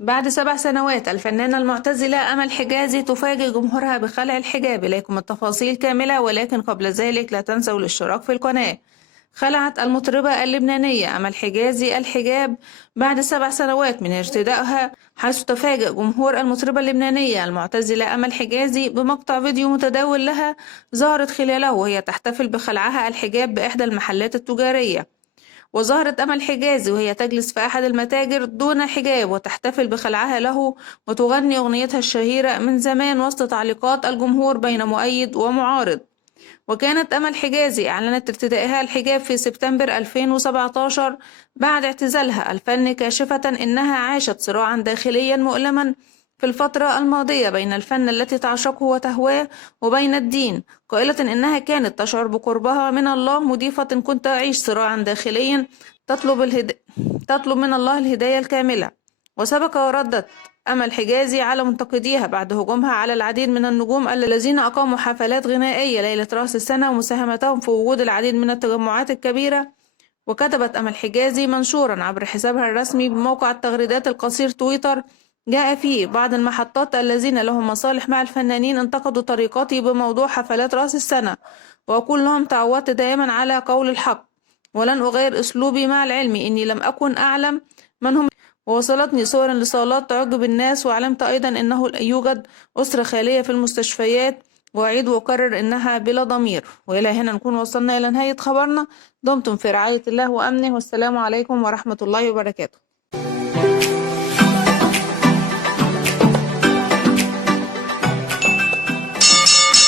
بعد 7 سنوات الفنانة المعتزلة أمل حجازي تفاجئ جمهورها بخلع الحجاب. إليكم التفاصيل كاملة، ولكن قبل ذلك لا تنسوا الاشتراك في القناة. خلعت المطربة اللبنانية أمل حجازي الحجاب بعد 7 سنوات من ارتدائها، حيث تفاجأ جمهور المطربة اللبنانية المعتزلة أمل حجازي بمقطع فيديو متداول لها ظهرت خلاله وهي تحتفل بخلعها الحجاب بإحدى المحلات التجارية. وظهرت أمل حجازي وهي تجلس في أحد المتاجر دون حجاب وتحتفل بخلعها له وتغني أغنيتها الشهيرة من زمان وسط تعليقات الجمهور بين مؤيد ومعارض. وكانت أمل حجازي أعلنت ارتدائها الحجاب في سبتمبر 2017 بعد اعتزالها الفني، كاشفة إنها عاشت صراعا داخليا مؤلما في الفترة الماضية بين الفن التي تعشقه وتهواه وبين الدين، قائلة إنها كانت تشعر بقربها من الله، مضيفة: كنت أعيش صراعا داخليا تطلب من الله الهداية الكاملة. وسبق وردت أمل حجازي على منتقديها بعد هجومها على العديد من النجوم الذين أقاموا حفلات غنائية ليلة رأس السنة ومساهمتهم في وجود العديد من التجمعات الكبيرة. وكتبت أمل حجازي منشورا عبر حسابها الرسمي بموقع التغريدات القصير تويتر جاء فيه بعض المحطات الذين لهم مصالح مع الفنانين انتقدوا طريقتي بموضوع حفلات رأس السنة، وأقول لهم تعودت دائما على قول الحق ولن أغير أسلوبي، مع العلم إني لم أكن أعلم من هم. ووصلتني صور لصالات تعجب الناس، وعلمت أيضا أنه يوجد أسرة خالية في المستشفيات، وأعيد وأكرر إنها بلا ضمير. وإلى هنا نكون وصلنا إلى نهاية خبرنا. دمتم في رعاية الله وأمنه، والسلام عليكم ورحمة الله وبركاته.